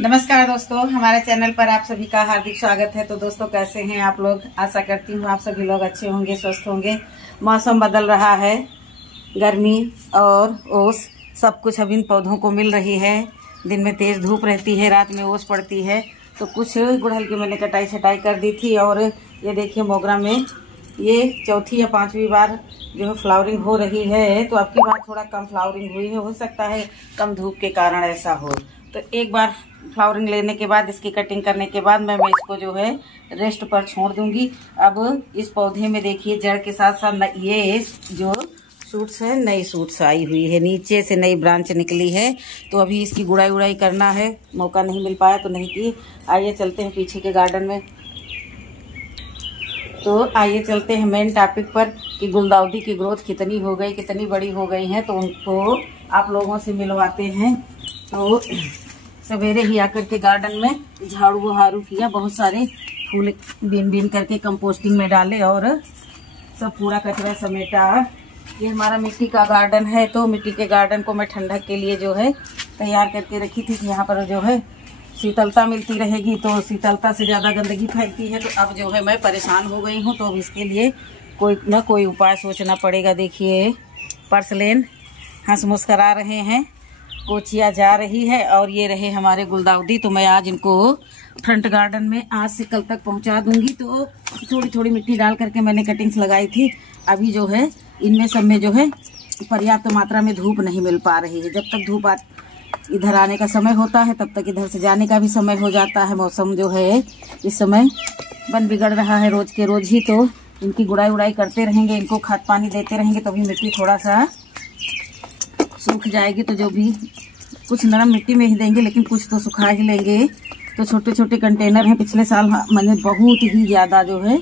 नमस्कार दोस्तों, हमारे चैनल पर आप सभी का हार्दिक स्वागत है। तो दोस्तों, कैसे हैं आप लोग? आशा करती हूँ आप सभी लोग अच्छे होंगे, स्वस्थ होंगे। मौसम बदल रहा है, गर्मी और ओस सब कुछ अब इन पौधों को मिल रही है। दिन में तेज धूप रहती है, रात में ओस पड़ती है। तो कुछ गुड़हल की मैंने कटाई छटाई कर दी थी और ये देखिए मोगरा में ये चौथी या पांचवी बार जो है फ्लावरिंग हो रही है। तो अब की बार थोड़ा कम फ्लावरिंग हुई है, हो सकता है कम धूप के कारण ऐसा हो। तो एक बार फ्लावरिंग लेने के बाद, इसकी कटिंग करने के बाद मैं इसको जो है रेस्ट पर छोड़ दूंगी। अब इस पौधे में देखिए जड़ के साथ साथ ये जो सूट्स है, नई सूट्स आई हुई है, नीचे से नई ब्रांच निकली है। तो अभी इसकी गुड़ाई उड़ाई करना है, मौका नहीं मिल पाया तो नहीं की। आइए चलते हैं पीछे के गार्डन में। तो आइए चलते हैं मेन टॉपिक पर कि गुलदाउदी की ग्रोथ कितनी हो गई, कितनी बड़ी हो गई है। तो उनको आप लोगों से मिलवाते हैं। तो सवेरे ही आकर के गार्डन में झाड़ू वहारू किया, बहुत सारे फूल बीन बीन करके कंपोस्टिंग में डाले और सब पूरा कचरा समेटा। ये हमारा मिट्टी का गार्डन है। तो मिट्टी के गार्डन को मैं ठंडक के लिए जो है तैयार करके रखी थी कि यहाँ पर जो है शीतलता मिलती रहेगी। तो शीतलता से ज़्यादा गंदगी फैलती है। तो अब जो है मैं परेशान हो गई हूँ। तो अब इसके लिए कोई ना कोई उपाय सोचना पड़ेगा। देखिए पर्सलेन हंस मुस्करा रहे हैं, कोचिया जा रही है और ये रहे हमारे गुलदाउदी। तो मैं आज इनको फ्रंट गार्डन में आज से कल तक पहुंचा दूंगी। तो थोड़ी थोड़ी मिट्टी डाल करके मैंने कटिंग्स लगाई थी। अभी जो है इनमें सब में जो है पर्याप्त मात्रा में धूप नहीं मिल पा रही है। जब तक धूप इधर आने का समय होता है तब तक इधर से जाने का भी समय हो जाता है। मौसम जो है इस समय बन बिगड़ रहा है रोज के रोज ही। तो इनकी गुड़ाई उड़ाई करते रहेंगे, इनको खाद पानी देते रहेंगे, तभी मिट्टी थोड़ा सा सूख जाएगी। तो जो भी कुछ नरम मिट्टी में ही देंगे, लेकिन कुछ तो सुखा ही लेंगे। तो छोटे छोटे कंटेनर हैं। पिछले साल मैंने बहुत ही ज़्यादा जो है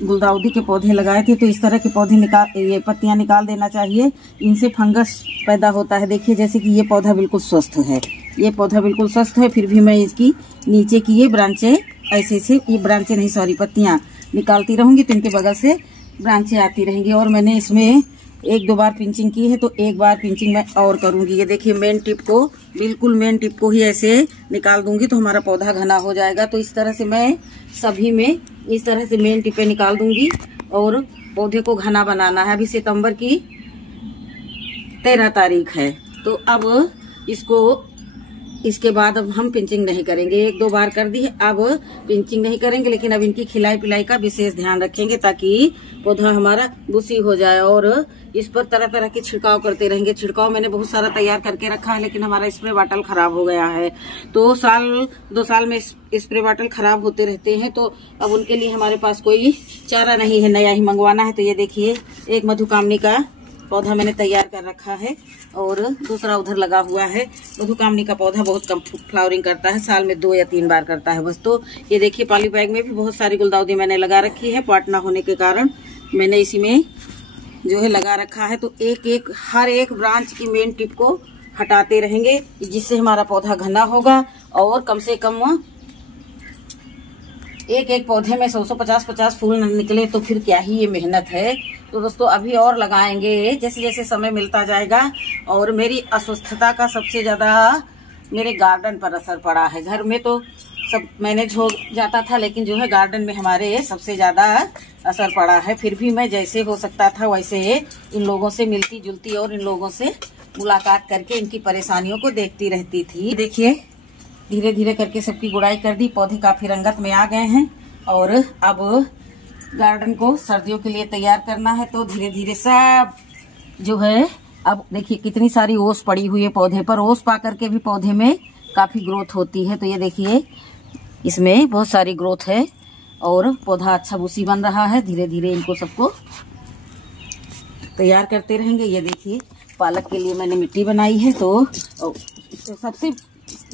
गुलदाउदी के पौधे लगाए थे। तो इस तरह के पौधे ये पत्तियां निकाल देना चाहिए, इनसे फंगस पैदा होता है। देखिए जैसे कि ये पौधा बिल्कुल स्वस्थ है, ये पौधा बिल्कुल स्वस्थ है, फिर भी मैं इसकी नीचे की ये ब्रांचें ऐसे ये ब्रांचें नहीं सॉरी पत्तियां निकालती रहूंगी। तो इनके बगल से ब्रांचें आती रहेंगी। और मैंने इसमें एक दो बार पिंचिंग की है, तो एक बार पिंचिंग मैं और करूंगी। ये देखिए मेन टिप को, बिल्कुल मेन टिप को ही ऐसे निकाल दूंगी तो हमारा पौधा घना हो जाएगा। तो इस तरह से मैं सभी में इस तरह से मेन टिपें निकाल दूंगी और पौधे को घना बनाना है। अभी सितंबर की 13 तारीख है। तो अब इसके बाद अब हम पिंचिंग नहीं करेंगे। एक दो बार कर दी है, अब पिंचिंग नहीं करेंगे। लेकिन अब इनकी खिलाई पिलाई का विशेष ध्यान रखेंगे ताकि पौधा हमारा बुशी हो जाए। और इस पर तरह तरह के छिड़काव करते रहेंगे। छिड़काव मैंने बहुत सारा तैयार करके रखा है, लेकिन हमारा स्प्रे बॉटल खराब हो गया है। तो 2 साल में स्प्रे बॉटल खराब होते रहते हैं। तो अब उनके लिए हमारे पास कोई चारा नहीं है, नया ही मंगवाना है। तो ये देखिए एक मधुकामनी का पौधा मैंने तैयार कर रखा है और दूसरा उधर लगा हुआ है। मधुकामनी का पौधा बहुत कम फ्लावरिंग करता है, साल में 2 या 3 बार करता है बस। तो ये देखिए पॉली बैग में भी बहुत सारी गुलदाउदी मैंने लगा रखी है। पॉट ना होने के कारण मैंने इसी में जो है लगा रखा है। तो हर एक ब्रांच की मेन टिप को हटाते रहेंगे, जिससे हमारा पौधा घना होगा। और कम से कम एक पौधे में 100-150 फूल निकले तो फिर क्या ही ये मेहनत है। तो दोस्तों अभी और लगाएंगे जैसे जैसे समय मिलता जाएगा। और मेरी अस्वस्थता का सबसे ज्यादा मेरे गार्डन पर असर पड़ा है। घर में तो सब मैनेज हो जाता था, लेकिन जो है गार्डन में हमारे सबसे ज्यादा असर पड़ा है। फिर भी मैं जैसे हो सकता था वैसे इन लोगों से मिलती जुलती और इन लोगों से मुलाकात करके इनकी परेशानियों को देखती रहती थी। देखिए धीरे धीरे करके सबकी गुड़ाई कर दी, पौधे काफी रंगत में आ गए हैं। और अब गार्डन को सर्दियों के लिए तैयार करना है। तो धीरे धीरे सब जो है, अब देखिए कितनी सारी ओस पड़ी हुई है पौधे पर। ओस पा करके भी पौधे में काफी ग्रोथ होती है। तो ये देखिए इसमें बहुत सारी ग्रोथ है और पौधा अच्छा भूसी बन रहा है। धीरे धीरे इनको सबको तैयार करते रहेंगे। ये देखिए पालक के लिए मैंने मिट्टी बनाई है। तो सबसे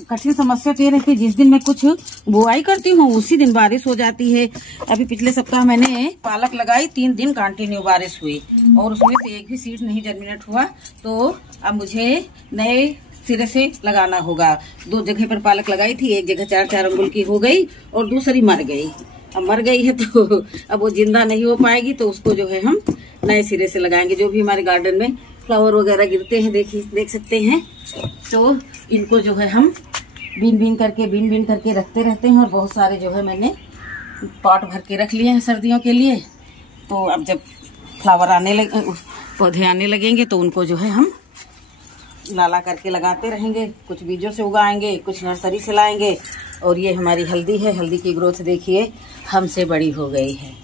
कठिन समस्या तो ये रहती है, जिस दिन मैं कुछ बुआई करती हूँ उसी दिन बारिश हो जाती है। अभी पिछले सप्ताह मैंने पालक लगाई, 3 दिन कंटिन्यू बारिश हुई और उसमें से एक भी सीड नहीं जर्मिनेट हुआ। तो अब मुझे नए सिरे से लगाना होगा। 2 जगह पर पालक लगाई थी, एक जगह 4-4 अंगुल की हो गई और दूसरी मर गई। अब मर गई है तो अब वो जिंदा नहीं हो पाएगी। तो उसको जो है हम नए सिरे से लगाएंगे। जो भी हमारे गार्डन में फ्लावर वगैरह गिरते हैं देख सकते हैं। तो इनको जो है हम बीन बीन करके रखते रहते हैं। और बहुत सारे जो है मैंने पॉट भर के रख लिए हैं सर्दियों के लिए। तो अब जब फ्लावर आने लगे, पौधे आने लगेंगे तो उनको जो है हम लाला करके लगाते रहेंगे। कुछ बीजों से उगाएंगे, कुछ नर्सरी से लाएंगे। और ये हमारी हल्दी है, हल्दी की ग्रोथ देखिए हमसे बड़ी हो गई है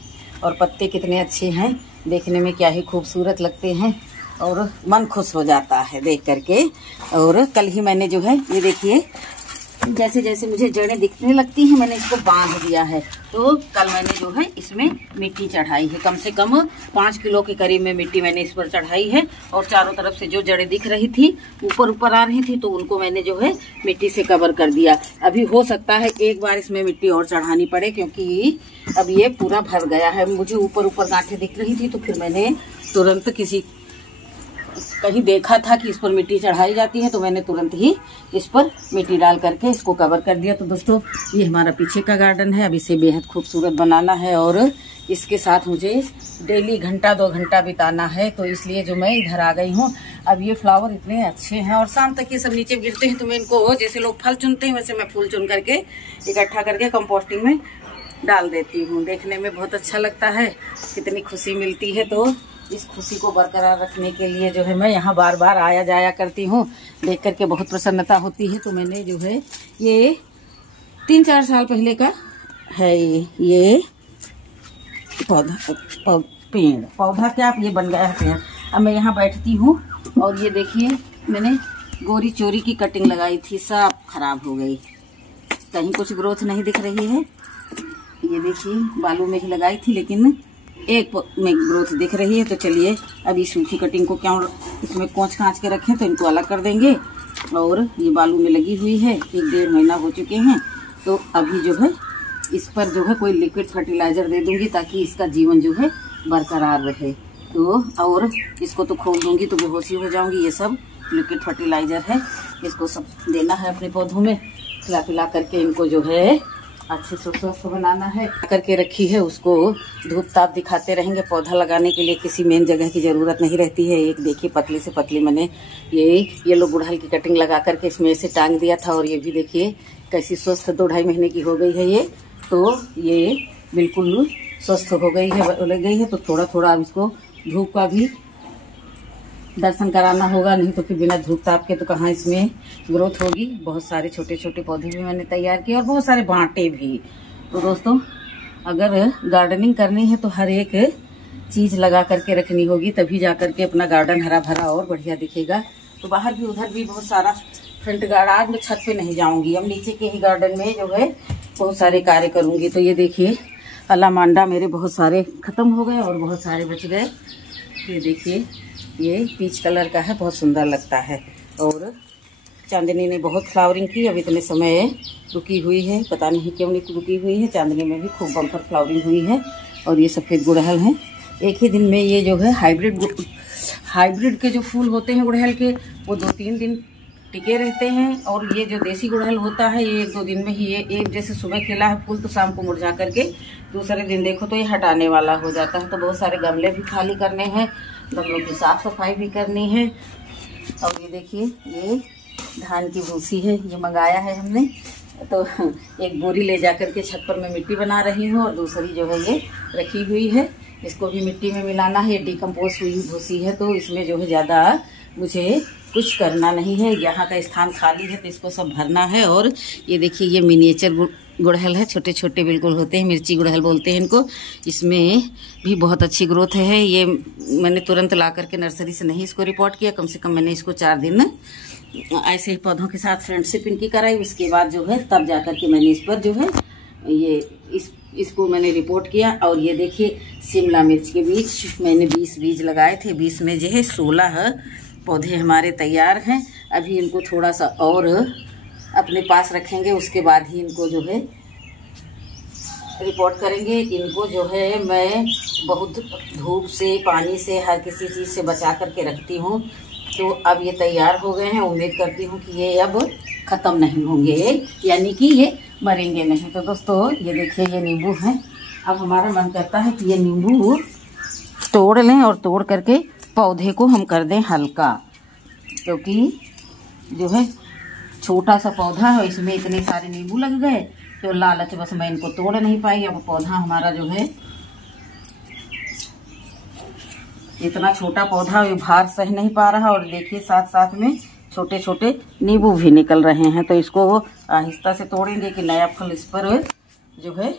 और पत्ते कितने अच्छे हैं, देखने में क्या ही खूबसूरत लगते हैं और मन खुश हो जाता है देख करके। और कल ही मैंने जो है ये देखिए जैसे जैसे मुझे जड़ें दिखने लगती हैं मैंने इसको बांध दिया है। तो कल मैंने जो है इसमें मिट्टी चढ़ाई है, कम से कम 5 किलो के करीब में मिट्टी मैंने इस पर चढ़ाई है। और चारों तरफ से जो जड़ें दिख रही थी ऊपर आ रही थी तो उनको मैंने जो है मिट्टी से कवर कर दिया। अभी हो सकता है एक बार इसमें मिट्टी और चढ़ानी पड़े क्योंकि अब ये पूरा भर गया है। मुझे ऊपर गांठें दिख रही थी तो फिर मैंने तुरंत कहीं देखा था कि इस पर मिट्टी चढ़ाई जाती है तो मैंने तुरंत ही इस पर मिट्टी डाल करके इसको कवर कर दिया। तो दोस्तों ये हमारा पीछे का गार्डन है, अब इसे बेहद खूबसूरत बनाना है और इसके साथ मुझे डेली 1-2 घंटा बिताना है। तो इसलिए जो मैं इधर आ गई हूँ। अब ये फ्लावर इतने अच्छे हैं और शाम तक ये सब नीचे गिरते हैं तो मैं इनको जैसे लोग फल चुनते हैं वैसे मैं फूल चुन करके इकट्ठा करके कंपोस्टिंग में डाल देती हूँ। देखने में बहुत अच्छा लगता है, कितनी खुशी मिलती है। तो इस खुशी को बरकरार रखने के लिए जो है मैं यहाँ बार बार आया जाया करती हूँ, देख करके बहुत प्रसन्नता होती है। तो मैंने जो है ये 3-4 साल पहले का है ये पौधा क्या ये बन गया है पेड़। अब मैं यहाँ बैठती हूँ और ये देखिए मैंने गोरी चोरी की कटिंग लगाई थी, सब खराब हो गई, कहीं कुछ ग्रोथ नहीं दिख रही है। ये देखिए बालू में ही लगाई थी लेकिन एक में ग्रोथ दिख रही है। तो चलिए अभी सूखी कटिंग को क्यों इसमें कोंच कांच के रखें, तो इनको अलग कर देंगे। और ये बालू में लगी हुई है, 1-1.5 महीना हो चुके हैं। तो अभी जो है इस पर जो है कोई लिक्विड फर्टिलाइजर दे दूंगी ताकि इसका जीवन जो है बरकरार रहे। तो और इसको तो खोल दूंगी तो बेहोशी हो जाऊंगी। ये सब लिक्विड फर्टिलाइजर है, इसको सब देना है अपने पौधों में, खिला करके इनको जो है अच्छे से स्वस्थ बनाना है। करके रखी है उसको धूप ताप दिखाते रहेंगे। पौधा लगाने के लिए किसी मेन जगह की जरूरत नहीं रहती है। एक देखिए पतली से पतली मैंने ये येलो गुड़हल की कटिंग लगा करके इसमें से टांग दिया था और ये भी देखिए कैसी स्वस्थ 2-2.5 महीने की हो गई है ये। तो ये बिल्कुल स्वस्थ हो गई है, लग गई है। तो थोड़ा थोड़ा अब इसको धूप का भी दर्शन कराना होगा, नहीं तो फिर बिना धूप ताप के तो कहाँ इसमें ग्रोथ होगी। बहुत सारे छोटे छोटे पौधे भी मैंने तैयार किए और बहुत सारे बांटे भी। तो दोस्तों अगर गार्डनिंग करनी है तो हर एक चीज लगा करके रखनी होगी, तभी जा करके अपना गार्डन हरा भरा और बढ़िया दिखेगा। तो बाहर भी उधर भी बहुत सारा फ्रंट गार्डन, आज मैं छत पे नहीं जाऊंगी, अब नीचे के ही गार्डन में जो है बहुत सारे कार्य करूंगी। तो ये देखिए अलामांडा मेरे बहुत सारे खत्म हो गए और बहुत सारे बच गए। ये देखिए ये पीच कलर का है, बहुत सुंदर लगता है। और चांदनी ने बहुत फ्लावरिंग की, अब इतने समय रुकी हुई है, पता नहीं क्यों नहीं रुकी हुई है। चांदनी में भी खूब बम्पर फ्लावरिंग हुई है। और ये सफ़ेद गुड़हल हैं, एक ही दिन में ये जो है हाइब्रिड के जो फूल होते हैं गुड़हल के वो 2-3 दिन टिके रहते हैं। और ये जो देसी गुड़हल होता है ये 1-2 दिन में ही, ये एक जैसे सुबह खिला है फूल तो शाम को मुरझा करके दूसरे दिन देखो तो ये हटाने वाला हो जाता है। तो बहुत सारे गमले भी खाली करने हैं, गमलों की साफ सफाई भी करनी है। और ये देखिए ये धान की भूसी है, ये मंगाया है हमने। तो एक बोरी ले जा करके छत पर मैं मिट्टी बना रही हूँ और दूसरी जो है ये रखी हुई है, इसको भी मिट्टी में मिलाना है। ये डिकम्पोज हुई भूसी है तो इसमें जो है ज़्यादा मुझे कुछ करना नहीं है। यहाँ का स्थान खाली है तो इसको सब भरना है। और ये देखिए ये मिनिएचर गुड़हल है, छोटे छोटे बिल्कुल होते हैं, मिर्ची गुड़हल बोलते हैं इनको। इसमें भी बहुत अच्छी ग्रोथ है। ये मैंने तुरंत ला करके नर्सरी से नहीं इसको रिपोर्ट किया, कम से कम मैंने इसको 4 दिन ऐसे ही पौधों के साथ फ्रेंडशिप इनकी कराई। उसके बाद जो है तब जाकर के मैंने इस पर जो है ये इसको मैंने रिपोर्ट किया। और ये देखिए शिमला मिर्च के बीज मैंने 20 बीज लगाए थे, 20 में जो है 16 पौधे हमारे तैयार हैं। अभी इनको थोड़ा सा और अपने पास रखेंगे, उसके बाद ही इनको जो है रिपोर्ट करेंगे। इनको जो है मैं बहुत धूप से, पानी से, हर किसी चीज़ से बचा करके रखती हूँ। तो अब ये तैयार हो गए हैं, उम्मीद करती हूँ कि ये अब ख़त्म नहीं होंगे, यानी कि ये मरेंगे नहीं। तो दोस्तों ये देखिए ये नींबू हैं। अब हमारा मन करता है कि ये नींबू तोड़ लें और तोड़ करके पौधे को हम कर दें हल्का, क्योंकि जो है छोटा सा पौधा है, इसमें इतने सारे नींबू लग गए तो लालच बस मैं इनको तोड़ नहीं पाई। अब पौधा हमारा जो है इतना छोटा पौधा ये भार सह नहीं पा रहा, और देखिए साथ साथ में छोटे छोटे नींबू भी निकल रहे हैं। तो इसको आहिस्ता से तोड़ेंगे कि नया फल इस पर जो है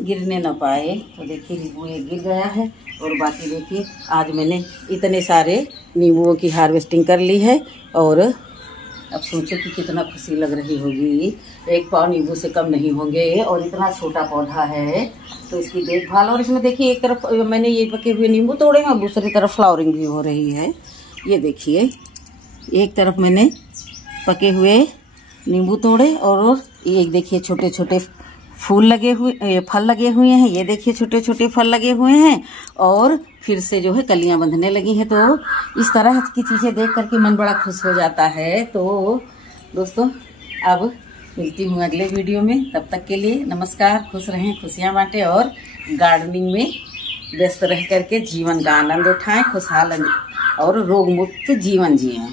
गिरने न पाए। तो देखिए नींबू ये गिर गया है, और बाकी देखिए आज मैंने इतने सारे नींबुओं की हार्वेस्टिंग कर ली है। और अब सोचो कि कितना खुशी लग रही होगी। एक पाव नींबू से कम नहीं होंगे, और इतना छोटा पौधा है तो इसकी देखभाल। और इसमें देखिए एक तरफ मैंने ये पके हुए नींबू तोड़े हैं और दूसरी तरफ फ्लावरिंग भी हो रही है। ये देखिए एक तरफ मैंने पके हुए नींबू तोड़े और एक देखिए छोटे छोटे फूल लगे हुए, फल लगे हुए हैं। ये देखिए छोटे छोटे फल लगे हुए हैं, और फिर से जो है कलियां बंधने लगी हैं। तो इस तरह की चीजें देख करके मन बड़ा खुश हो जाता है। तो दोस्तों अब मिलती हूँ अगले वीडियो में, तब तक के लिए नमस्कार। खुश रहें, खुशियां बांटें और गार्डनिंग में व्यस्त रह करके जीवन का आनंद उठाएं, खुशहाल और रोग मुक्त जीवन जिएं।